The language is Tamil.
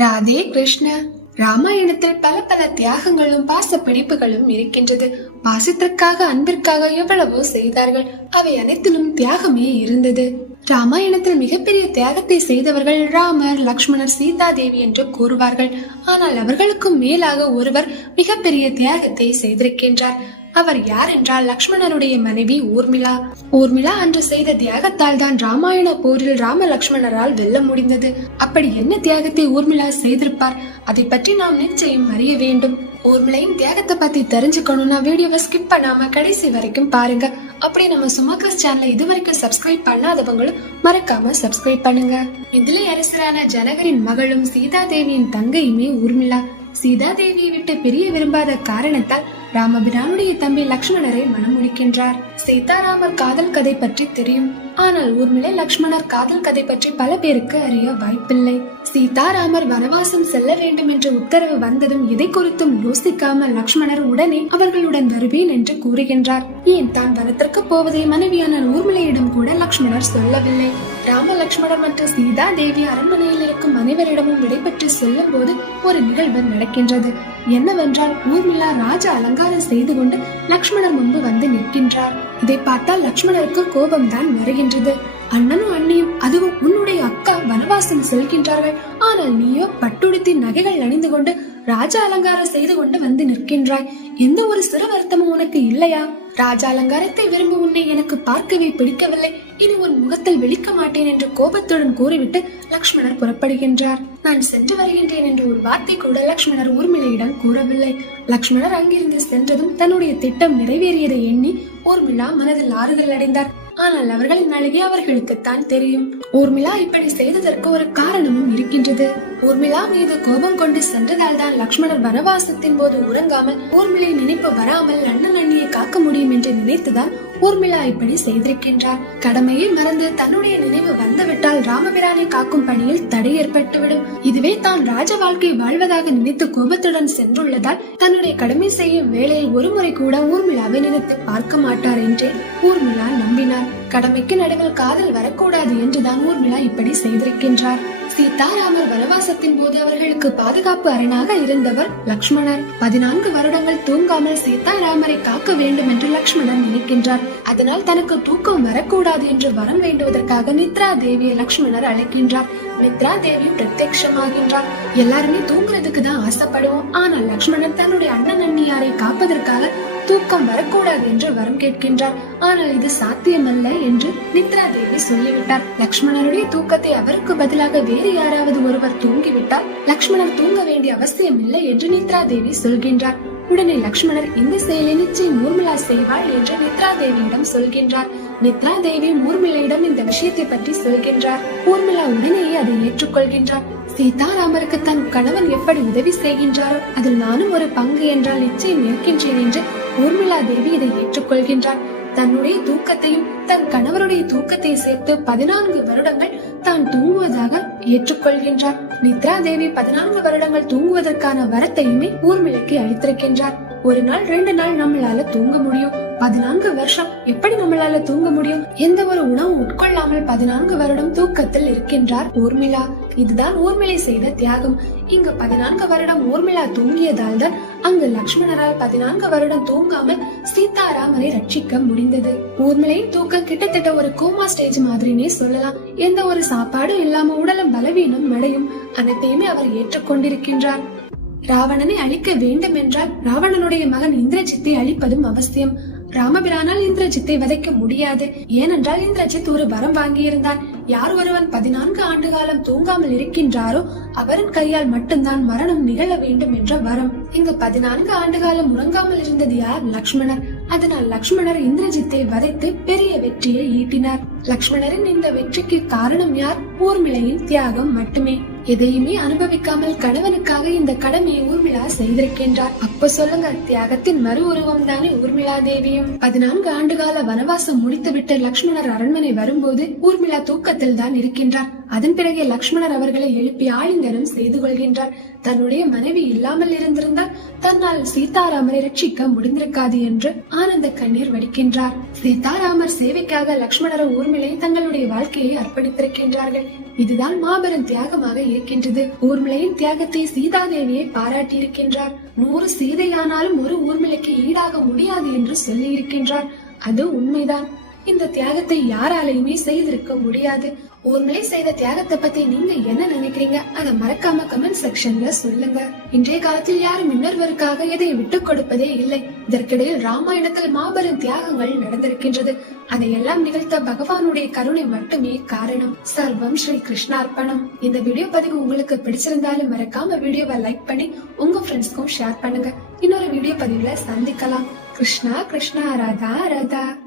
ராதே கிருஷ்ண. ராமாயணத்தில் பல பல தியாகங்களும் பாச பிடிப்புகளும் இருக்கின்றது. பாசத்திற்காக அன்பிற்காக எவ்வளவோ செய்தார்கள். அவை அனைத்திலும் தியாகமே இருந்தது. ராமாயணத்தில் மிகப்பெரிய தியாகத்தை செய்தவர்கள் ராமர் லக்ஷ்மணர் சீதா தேவி என்று கூறுவார்கள். ஆனால் அவர்களுக்கும் மேலாக ஒருவர் மிகப்பெரிய தியாகத்தை செய்திருக்கின்றார். அவர் யார் என்றால் லக்ஷ்மணருடைய மனைவி ஊர்மிளா. ஊர்மிளா அன்று செய்த தியாகத்தால் தான் ராமாயண போரில் ராம லக்ஷ்மணரால் வெல்ல முடிந்தது. அப்படி என்ன தியாகத்தை ஊர்மிளா செய்திருப்பார்? அதை பற்றி நாம் நிச்சயம் அறிய வேண்டும். ஊர்மிளையும் தியாகத்தை பத்தி தெரிஞ்சுக்கணும்னா வீடியோவை ஸ்கிப் பண்ணாம கடைசி வரைக்கும் பாருங்க. அப்படி நம்ம சுமக்கஸ் சேனலை இது வரைக்கும் சப்ஸ்கிரைப் பண்ணாதவங்களும் மறக்காம சப்ஸ்கிரைப் பண்ணுங்க. இதுல அரசரான ஜனகரின் மகளும் சீதா தேவியின் தங்கையுமே ஊர்மிளா. சீதா தேவியை விட்டு பிரிய விரும்பாத காரணத்தால் ராமபிரானுடைய தம்பி லக்ஷ்மணரை மனம் முடிக்கின்றார் சீதாராமர் காதல் கதை பற்றி தெரியும். ஆனால் ஊர்மிளை லக்ஷ்மணர் காதல் கதை பற்றி பல பேருக்கு அறிய வாய்ப்பில்லை. சீதாராமர் வனவாசம் செல்ல வேண்டும் என்ற உத்தரவு வந்ததும் இதை குறித்தும் யோசிக்காமல் லக்ஷ்மணர் உடனே அவர்களுடன் வருவேன் என்று கூறுகின்றார். ஏன் தான் வனத்திற்கு போவதை மனைவியான ஊர்மிளையிடம் கூட லக்ஷ்மணர் சொல்லவில்லை. ராம லக்ஷ்மணர் மற்றும் சீதா தேவி அரண்மனையில் இருக்கும் அனைவரிடமும் சொல்லும் போது ஒரு நிகழ்வு நடக்கின்றது. என்னவென்றால் ஊர்மிளா ராஜ அலங்காரம் செய்து கொண்டு லக்ஷ்மணர் முன்பு வந்து நிற்கின்றார். இதை பார்த்தால் லக்ஷ்மணருக்கு கோபம்தான் வருகின்றது. அண்ணனும் அண்ணியும் அதுவும் உன்னுடைய அக்கா வனவாசம் செல்கின்றார்கள். ஆனால் நீயோ பட்டுடுத்தி நகைகள் அணிந்து கொண்டு ராஜ அலங்காரம் செய்து கொண்டு வந்து நிற்கின்றாய். எந்த ஒரு சிறு வருத்தமும் உனக்கு இல்லையா? ராஜ அலங்காரத்தை விரும்பும் உன்னை எனக்கு பார்க்கவே பிடிக்கவில்லை. இனி உன் முகத்தில் விழிக்க மாட்டேன் என்று கோபத்துடன் கூறிவிட்டு லக்ஷ்மணர் புறப்படுகின்றார். நான் சென்று வருகின்றேன் என்று ஒரு வார்த்தை கூட லக்ஷ்மணர் ஊர்மிளையிடம் கூறவில்லை. லக்ஷ்மணர் அங்கிருந்து சென்றதும் தன்னுடைய திட்டம் நிறைவேறியதை எண்ணி ஊர்மிளா மனதில் ஆறுதல் அடைந்தார். ஆனால் அவர்களின் அழகே அவர்களுக்குத்தான் தெரியும். ஊர்மிளா இப்படி செய்ததற்கு ஒரு காரணமும் இருக்கின்றது. ஊர்மிளா மீது கோபம் கொண்டு சென்றதால் தான் லக்ஷ்மணர் வனவாசத்தின் போது உறங்காமல் ஊர்மிளை நினைப்பு வராமல் அண்ணன் அண்ணியை காக்க முடியும் என்று நினைத்துதான் ஊர்மிளா இப்படி செய்திருக்கின்றார். கடமையை மறந்து தன்னுடைய நினைவு வந்துவிட்டால் ராமபிரானை காக்கும் பணியில் தடை ஏற்பட்டுவிடும். இதுவே தான் ராஜ வாழ்க்கை வாழ்வதாக நினைத்து கோபத்துடன் சென்றுள்ளதால் தன்னுடைய கடமை செய்யும் வேளையில் ஒருமுறை கூட ஊர்மிளாவை நினைத்து பார்க்க மாட்டார் என்றே ஊர்மிளா நம்பினார். கடமைக்கு நடுவில் காதல் வரக்கூடாது என்றுதான் ஊர்மிளா இப்படி செய்திருக்கின்றார். சீதாராமர் வனவாசத்தின் போது அவர்களுக்கு பாதுகாப்பு அரணாக இருந்தவர் லக்ஷ்மணர். பதினான்கு வருடங்கள் தூங்காமல் சீதாராமரை காக்க வேண்டும் என்று லக்ஷ்மணன் நினைக்கின்றார். அதனால் தனக்கு தூக்கம் வரக்கூடாது என்று வரம் வேண்டுவதற்காக நித்ரா தேவியை லக்ஷ்மணர் அழைக்கின்றார். நித்ரா தேவியும் பிரத்யட்சமாகின்றார் எல்லாருமே தூங்குறதுக்கு தான் ஆசைப்படுவோம். ஆனால் லக்ஷ்மணன் தன்னுடைய அண்ணன் அண்ணியாரை காப்பதற்காக தூக்கம் வரக்கூடாது என்று வரம் கேட்கின்றார். ஆனால் இது சாத்தியமல்ல என்று நித்ரா தேவி சொல்லிவிட்டார். லக்ஷ்மணருடைய தூக்கத்தை அவருக்கு பதிலாக வேறு யாராவது ஒருவர் தூங்கிவிட்டால் லக்ஷ்மணர் தூங்க வேண்டிய அவசியம் இல்லை என்று நித்ரா தேவி சொல்கின்றார். உடனே லக்ஷ்மணர் இந்த செயலை நிச்சயம் ஊர்மிளா செய்வாள் என்று நித்ரா தேவியிடம் சொல்கின்றார். நித்ரா தேவி ஊர்மிளையிடம் இந்த விஷயத்தை பற்றி சொல்கின்றார். ஊர்மிளா உடனேயே அதை ஏற்றுக்கொள்கின்றார். சீதாராமருக்கு தன் கணவன் எப்படி உதவி செய்கின்றாரோ அதில் நானும் ஒரு பங்கு என்றால் நிச்சயம் இருக்கின்றேன் என்று ஊர்மிளா தேவி இதை ஏற்றுக்கொள்கின்றார் தன்னுடைய தூக்கத்தையும் தன் கணவருடைய தூக்கத்தை சேர்த்து பதினான்கு வருடங்கள் தான் தூங்குவதாக ஏற்றுக்கொள்கின்றார். நித்ரா தேவி பதினான்கு வருடங்கள் தூங்குவதற்கான வரத்தையுமே ஊர்மிளைக்கு அளித்திருக்கின்றார். ஒரு நாள் ரெண்டு நாள் நம்மளால தூங்க முடியும். பதினான்கு வருஷம் எப்படி நம்மளால தூங்க முடியும்? எந்த ஒரு உணவு உட்கொள்ளாமல் பதினான்கு வருடம் தூக்கத்தில் இருக்கின்றார் ஊர்மிளா. இதுதான் ஊர்மிளை செய்த தியாகம். இங்கு பதினான்கு வருடம் ஊர்மிளா தூங்கியதால் தான் அங்கு லக்ஷ்மணரால் பதினான்கு வருடம் தூங்காமல் சீதாராமரை ரட்சிக்க முடிந்தது. ஊர்மிளையின் தூக்கம் கிட்டத்தட்ட ஒரு கோமா ஸ்டேஜ் மாதிரினே சொல்லலாம். எந்த ஒரு சாப்பாடும் இல்லாம உடலும் பலவீனம் மடையும் அனைத்தையுமே அவர் ஏற்றுக்கொண்டிருக்கின்றார். ராவணனை அழிக்க வேண்டும் என்றால் ராவணனுடைய மகன் இந்திரஜித்தை அழிப்பதும் அவசியம். ராமபிரானால் இந்திரஜித்தை வதைக்க முடியாது. ஏனென்றால் இந்திரஜித் ஒரு வரம் வாங்கியிருந்தான். யார் ஒருவன் பதினான்கு ஆண்டு காலம் தூங்காமல் இருக்கின்றாரோ அவரின் கையால் மட்டும்தான் மரணம் நிகழ வேண்டும் என்ற வரம். இங்கு பதினான்கு ஆண்டு காலம் உறங்காமல் இருந்தது யார்? லக்ஷ்மணர். அதனால் லக்ஷ்மணர் இந்திரஜித்தை வதைத்து பெரிய வெற்றியை ஈட்டினார். லக்ஷ்மணரின் இந்த வெற்றிக்கு காரணம் யார்? ஊர்மிளையின் தியாகம் மட்டுமே. எதையுமே அனுபவிக்காமல் கணவனுக்காக இந்த கடமையை ஊர்மிளா செய்திருக்கின்றார். அப்ப சொல்லுங்க தியாகத்தின் மறு உருவம் தானே ஊர்மிளா தேவியும். பதினான்கு ஆண்டுகால வனவாசம் முடித்துவிட்டு லக்ஷ்மணர் அரண்மனை வரும்போது ஊர்மிளா தூக்கத்தில் தான் இருக்கின்றார். அதன் பிறகு லக்ஷ்மணர் அவர்களை எழுப்பி ஆலிங்கனம் செய்து கொள்கின்றார். தன்னுடைய மனைவி இல்லாமல் இருந்திருந்தால் தன்னால் சீதாராமரை ரட்சிக்க முடிந்திருக்காது என்று ஆனந்த கண்ணீர் வடிக்கின்றார். சீதாராமர் சேவைக்காக லக்ஷ்மணரும் ஊர்மிளை தங்களுடைய வாழ்க்கையை அர்ப்பணித்திருக்கின்றார்கள். இதுதான் மாபெரும் தியாகமாக இருக்கின்றது. ஊர்மிளையின் தியாகத்தை சீதாதேவியை பாராட்டி இருக்கின்றார் நூறு சீதையானாலும் ஒரு ஊர்மிளைக்கு ஈடாக முடியாது என்று சொல்லி இருக்கின்றார் அது உண்மைதான். இந்த தியாகத்தை யாராலையுமே செய்திருக்க முடியாது. ஊர்மிளை செய்த தியாகத்தை பத்தி நீங்க என்ன நினைக்கிறீங்க? அதை மறக்காம கமெண்ட் செக்ஷன்ல சொல்லுங்க. இன்றைய காலத்தில் யாரும் இன்னொருவருக்காக எதை விட்டுக் கொடுப்பதே இல்லை. இதற்கிடையில் ராமாயணத்தில் மாபெரும் தியாகங்கள் நடந்திருக்கின்றது. அதையெல்லாம் நிகழ்த்த பகவானுடைய கருணை மட்டுமே காரணம். சர்வம் ஸ்ரீ கிருஷ்ணார்ப்பணம் இந்த வீடியோ பதிவு உங்களுக்கு பிடிச்சிருந்தாலும் மறக்காம வீடியோவை லைக் பண்ணி உங்க ஃப்ரெண்ட்ஸ்க்கும் ஷேர் பண்ணுங்க. இன்னொரு வீடியோ பதிவுல சந்திக்கலாம். கிருஷ்ணா கிருஷ்ணா ராதா ராதா.